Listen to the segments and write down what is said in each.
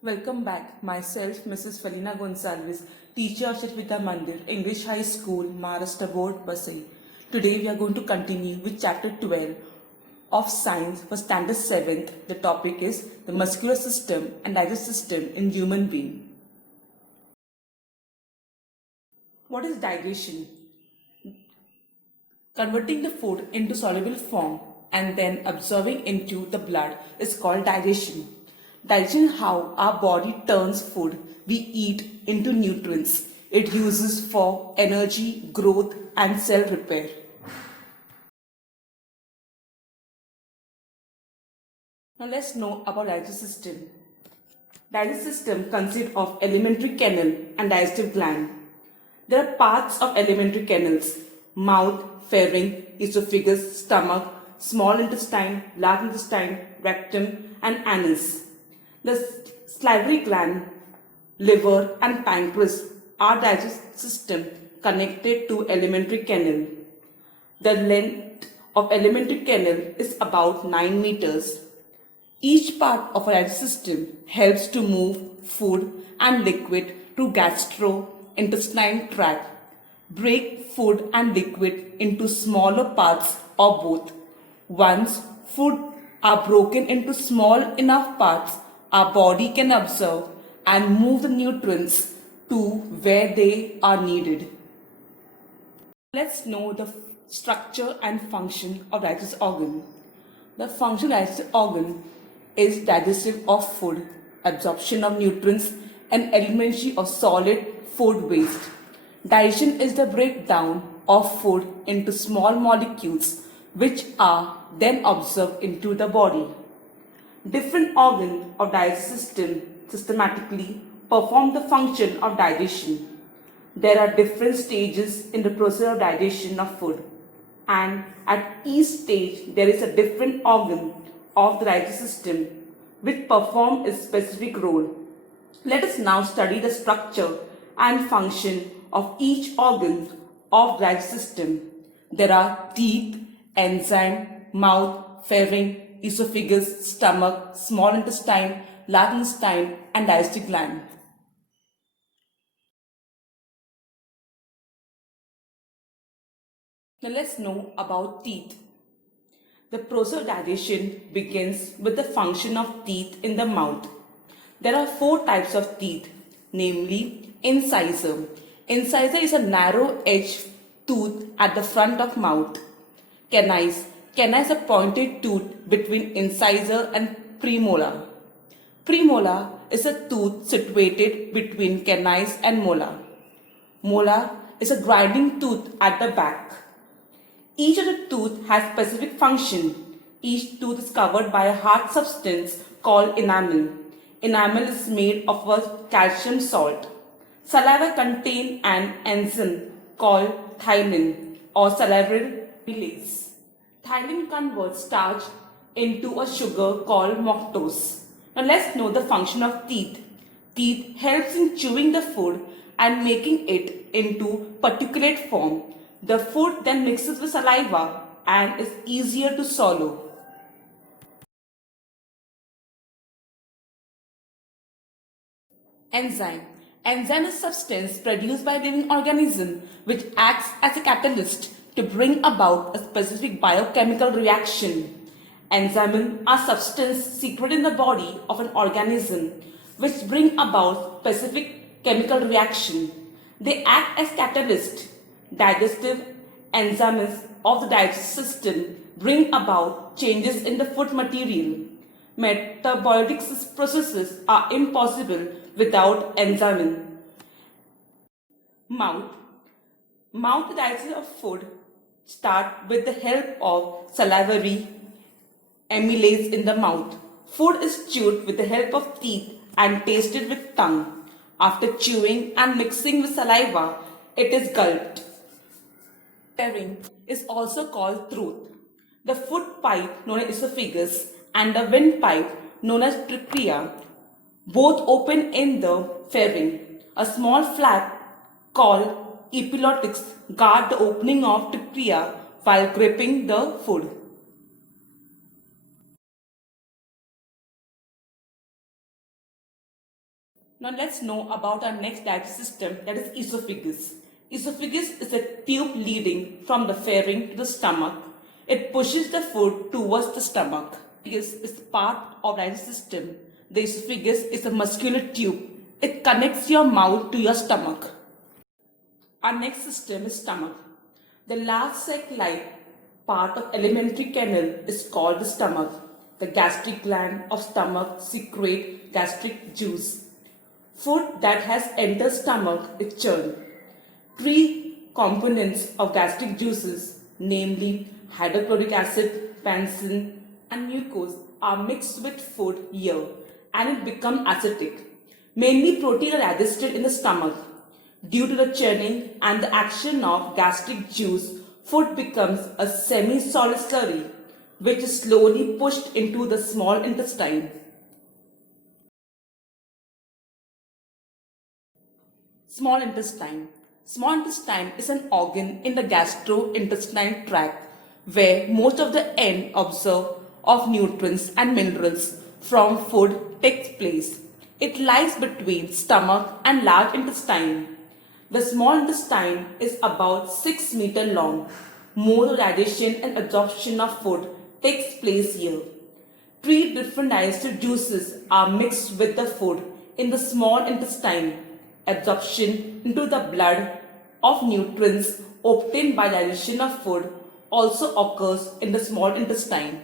Welcome back. Myself, Mrs. Felina Gonsalves, teacher of Shashvita Mandir, English High School, Maharashtra Board, Vasai. Today we are going to continue with chapter 12 of Science for Standard 7th. The topic is the muscular system and digestive system in human being. What is digestion? Converting the food into soluble form and then absorbing into the blood is called digestion. Digestion is how our body turns food we eat into nutrients it uses for energy, growth, and cell repair. Now let's know about digestive system. Digestive system consists of alimentary canal and digestive gland. There are parts of alimentary canals: mouth, pharynx, esophagus, stomach, small intestine, large intestine, rectum, and anus. The salivary gland, liver, and pancreas are digestive system connected to alimentary canal. The length of alimentary canal is about 9 meters. Each part of our digestive system helps to move food and liquid to gastrointestinal tract, break food and liquid into smaller parts or both. Once food are broken into small enough parts, our body can absorb and move the nutrients to where they are needed. Let's know the structure and function of digestive organ. The function of digestive organ is digestive of food, absorption of nutrients, and elimination of solid food waste. Digestion is the breakdown of food into small molecules which are then absorbed into the body. Different organs of digestive system systematically perform the function of digestion. There are different stages in the process of digestion of food, and at each stage there is a different organ of the digestive system which perform a specific role. Let us now study the structure and function of each organ of the digestive system. There are teeth, enzyme, mouth, pharynx, esophagus, stomach, small intestine, large intestine, and digestive gland. Now let's know about teeth. The process of digestion begins with the function of teeth in the mouth. There are 4 types of teeth, namely incisor. Incisor is a narrow-edged tooth at the front of mouth. Canines. Canine is a pointed tooth between incisor and premolar. Premolar is a tooth situated between canines and molar. Molar is a grinding tooth at the back. Each of the tooth has specific function. Each tooth is covered by a hard substance called enamel. Enamel is made of a calcium salt. Saliva contains an enzyme called ptyalin or salivary amylase. Ptyalin converts starch into a sugar called maltose. Now let's know the function of teeth. Teeth helps in chewing the food and making it into particulate form. The food then mixes with saliva and is easier to swallow. Enzyme. Enzyme is a substance produced by living organism which acts as a catalyst to bring about a specific biochemical reaction. Enzymes are substances secreted in the body of an organism which bring about specific chemical reaction. They act as catalyst. Digestive enzymes of the digestive system bring about changes in the food material. Metabolic processes are impossible without enzyme. Mouth. Mouth digestion of food start with the help of salivary amylase in the mouth. Food is chewed with the help of teeth and tasted with tongue. After chewing and mixing with saliva, it is gulped. Pharynx is also called throat. The food pipe known as esophagus and the windpipe known as trachea both open in the pharynx. A small flap called epiglottis guard the opening of trachea while gripping the food. Now let's know about our next digestive system, that is esophagus. Esophagus is a tube leading from the pharynx to the stomach. It pushes the food towards the stomach. Esophagus is part of the digestive system. The esophagus is a muscular tube. It connects your mouth to your stomach. Our next system is stomach. The large sac-like part of alimentary canal is called the stomach. The gastric gland of stomach secrete gastric juice. Food that has entered stomach is churned. Three components of gastric juices, namely hydrochloric acid, pepsin, and mucose, are mixed with food here and it becomes acidic. Mainly protein are digested in the stomach. Due to the churning and the action of gastric juice, food becomes a semi-solid slurry which is slowly pushed into the small intestine. Small intestine. Small intestine is an organ in the gastrointestinal tract where most of the end absorption of nutrients and minerals from food takes place. It lies between stomach and large intestine. The small intestine is about 6 meters long. More digestion and absorption of food takes place here. Three different digestive juices are mixed with the food in the small intestine. Absorption into the blood of nutrients obtained by digestion of food also occurs in the small intestine.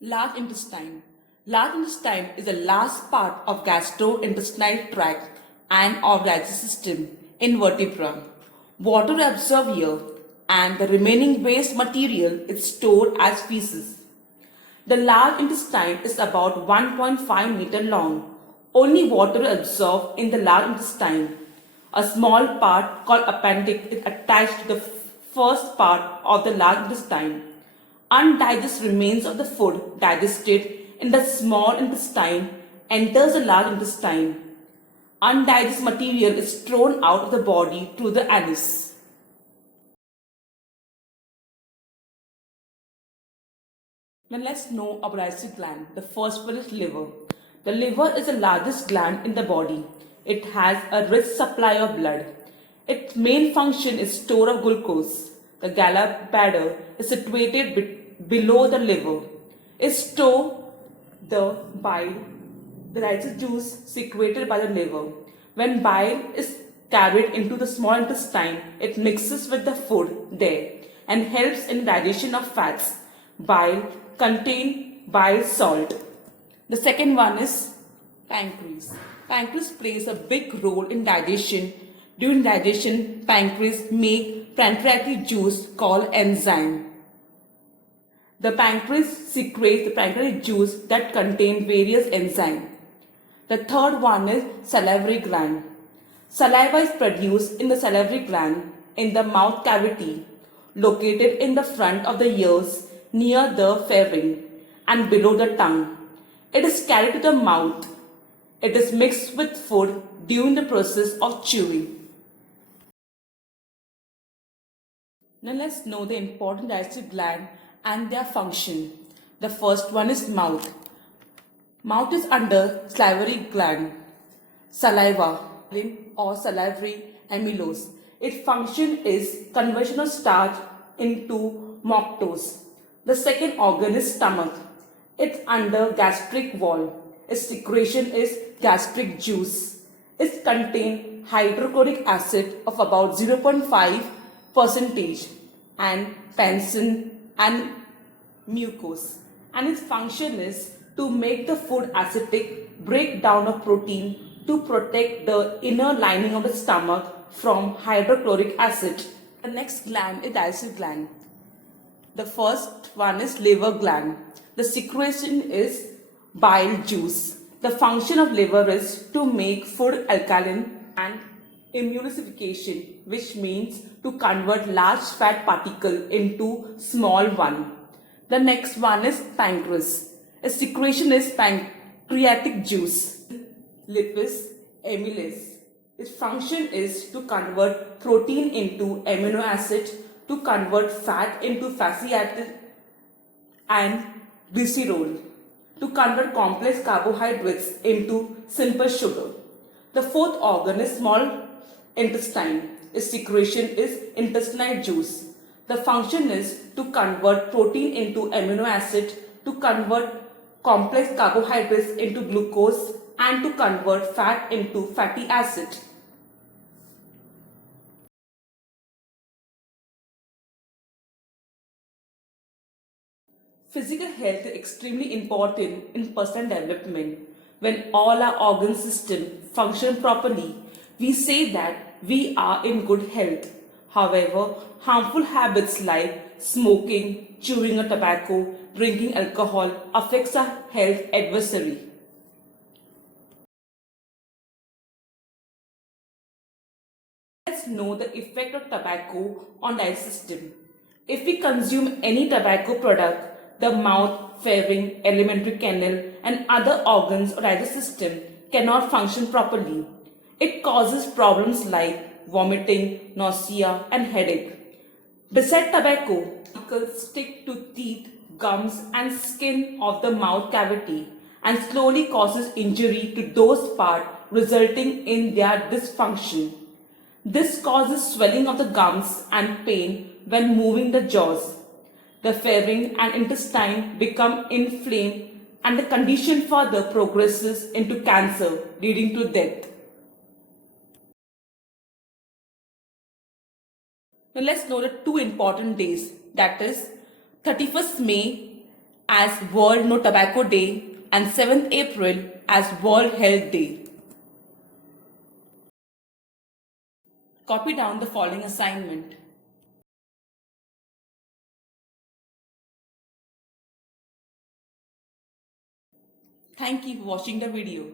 Large intestine. Large intestine is the last part of gastrointestinal tract and of digestive system in vertebra. Water absorbed here and the remaining waste material is stored as feces. The large intestine is about 1.5 meters long. Only water is absorbed in the large intestine. A small part called appendix is attached to the first part of the large intestine. Undigested remains of the food digested in the small intestine enters the large intestine. Undigested material is thrown out of the body through the anus. Now let's know about digestive gland. The first one is liver. The liver is the largest gland in the body. It has a rich supply of blood. Its main function is store of glucose. The gallbladder is situated below the liver. It stores the bile, the digestive juice secreted by the liver. When bile is carried into the small intestine, it mixes with the food there and helps in digestion of fats. Bile contain bile salt. The second one is pancreas. Pancreas plays a big role in digestion. During digestion, pancreas make pancreatic juice called enzyme. The pancreas secretes the pancreatic juice that contains various enzymes. The third one is salivary gland. Saliva is produced in the salivary gland in the mouth cavity, located in the front of the ears near the pharynx and below the tongue. It is carried to the mouth. It is mixed with food during the process of chewing. Now let's know the important digestive gland and their function. The first one is mouth. Mouth is under salivary gland. Saliva or salivary amylose. Its function is conversion of starch into maltose. The second organ is stomach. It's under gastric wall. Its secretion is gastric juice. It contains hydrochloric acid of about 0.5% and pepsin and mucose. And its function is to make the food acidic, break down of protein to protect the inner lining of the stomach from hydrochloric acid. The next gland is digestive gland. The first one is liver gland. The secretion is bile juice. The function of liver is to make food alkaline and emulsification, which means to convert large fat particle into small one. The next one is pancreas. Its secretion is pancreatic juice. Lipase amylase. Its function is to convert protein into amino acid, to convert fat into fatty acid and glycerol, to convert complex carbohydrates into simple sugar. The fourth organ is small intestine. Its secretion is intestinal juice. The function is to convert protein into amino acid, to convert complex carbohydrates into glucose, and to convert fat into fatty acid. Physical health is extremely important in personal development. When all our organ systems function properly, we say that we are in good health. However, harmful habits like smoking, chewing a tobacco, drinking alcohol affects our health adversely. Let's know the effect of tobacco on digestive system. If we consume any tobacco product, the mouth, pharynx, alimentary canal, and other organs or digestive system cannot function properly. It causes problems like vomiting, nausea, and headache. Besides tobacco, particles stick to teeth, gums, and skin of the mouth cavity and slowly causes injury to those parts, resulting in their dysfunction. This causes swelling of the gums and pain when moving the jaws. The pharynx and intestine become inflamed and the condition further progresses into cancer, leading to death. Now let's know the two important days, that is 31st May as World No Tobacco Day and 7th April as World Health Day. Copy down the following assignment. Thank you for watching the video.